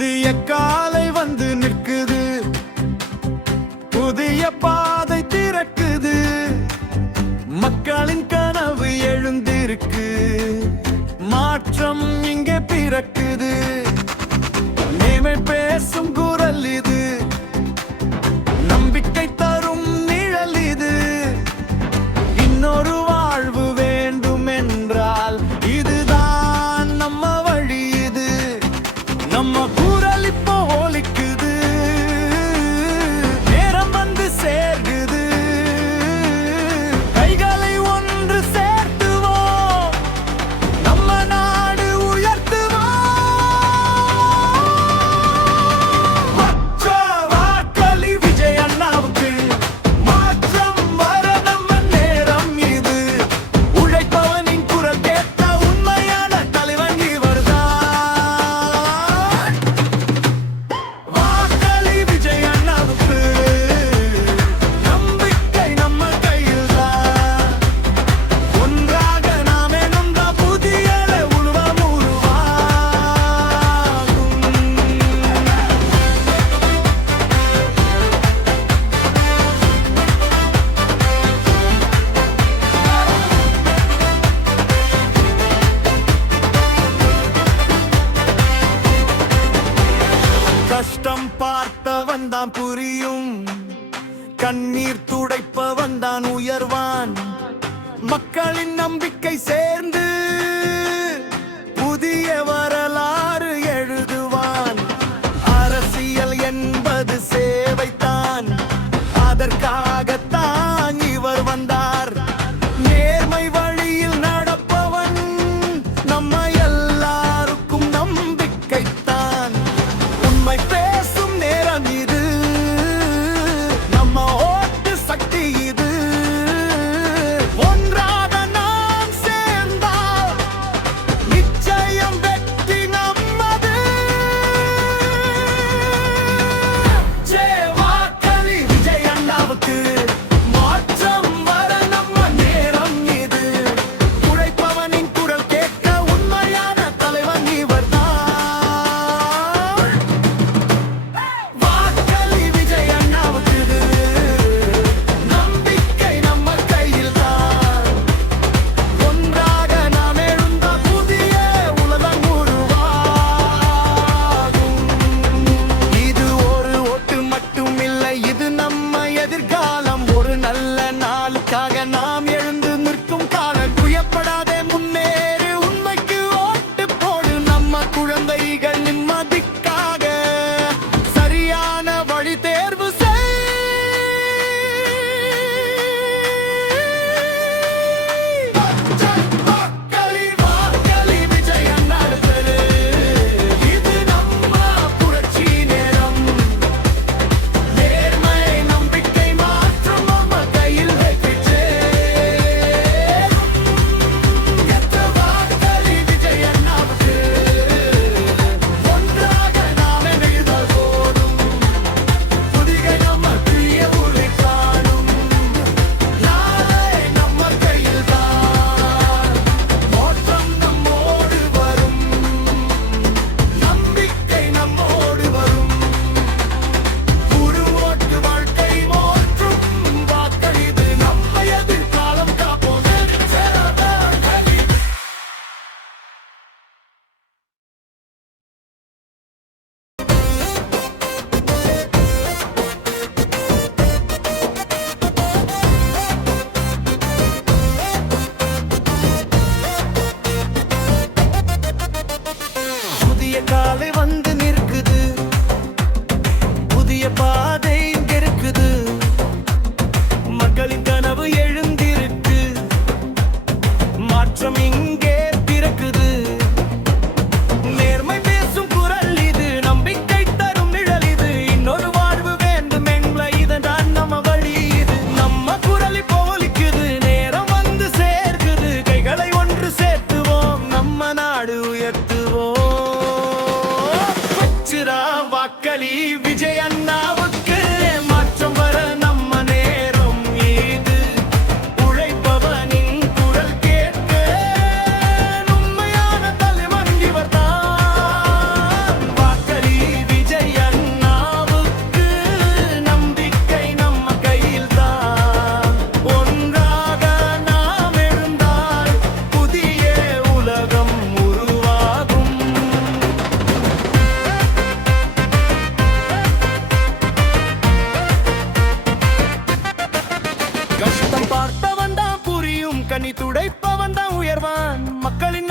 புதிய காலை வந்து நிற்குது, புதிய பாதை திறக்குது, மக்களின் கனவு எழுந்திருக்கு, மாற்றம் இங்கே பிறக்குது. நேமை பேசும் குரல் இது, நம்பிக்கை தரும் நிழல் இது. இன்னொரு வாழ்வு வேண்டும் என்றால் இதுதான் நம்ம வழி. இது நம்ம குரல் இப்போ ஒலிக்குது, நேரம் வந்து சேர்க்குது. கைகளை ஒன்று சேர்த்துவோம், நம்ம நாடு உயர்த்துவோம்.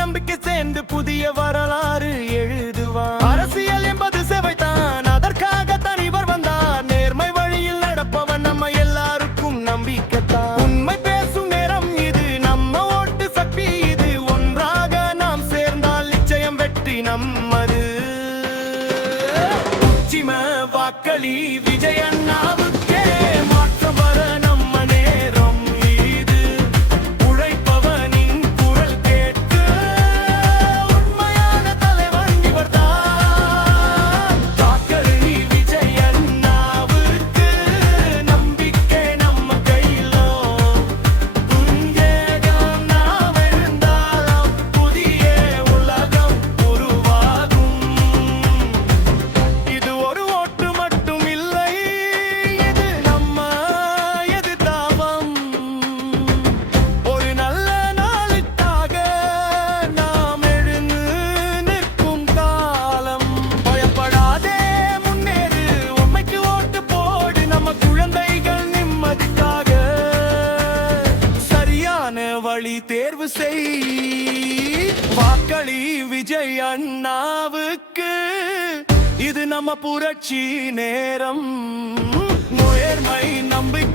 நம்பிக்கை சேர்ந்து புதிய வரலாறு எழுதுவான். அரசியல் என்பது சேவைதான், அதற்காக தனிவர் வந்தார். நேர்மை வழியில் நடப்பவன் நம்ம எல்லாருக்கும் நம்பிக்கைத்தான். உண்மை பேசும் நேரம் இது, நம்ம ஓட்டு சக்தி இது. ஒன்றாக நாம் சேர்ந்தால் நிச்சயம் வெற்றி நம்மது. உச்சிம வாக்களி விஜய் அண்ணாவுக்கே, மாற்றம் வர நம்ம நேரம் இது. உழைப்பவனின் குரல் கேட்டு உண்மையான தலைவன் இவர்தான். வாக்களி விஜய் அண்ணாவுக்கு, நம்பிக்கை நம்ம கையிலோ. புஞ்சேகம் நாம் இருந்தாலும் புதிய உலகம் உருவாகும். இது ஒரு ஓட்டு மட்டும் இல்லை, இது நம்ம எதிர்தாபம். ஒரு நல்ல நாளுக்காக நாம் எழுந்து நிற்கும் காலம். பயப்படாதே, முன்னேறு, உண்மைக்கு ஓட்டு போடு. நம்ம குழந்தைகள் நிம்மதிக்காக சரியான வழி தேர்வு செய். வாக்களி விஜய் அண்ணாவுக்கு, இது நம்ம புரட்சி நேரம். நேர்மை நம்பிக்கை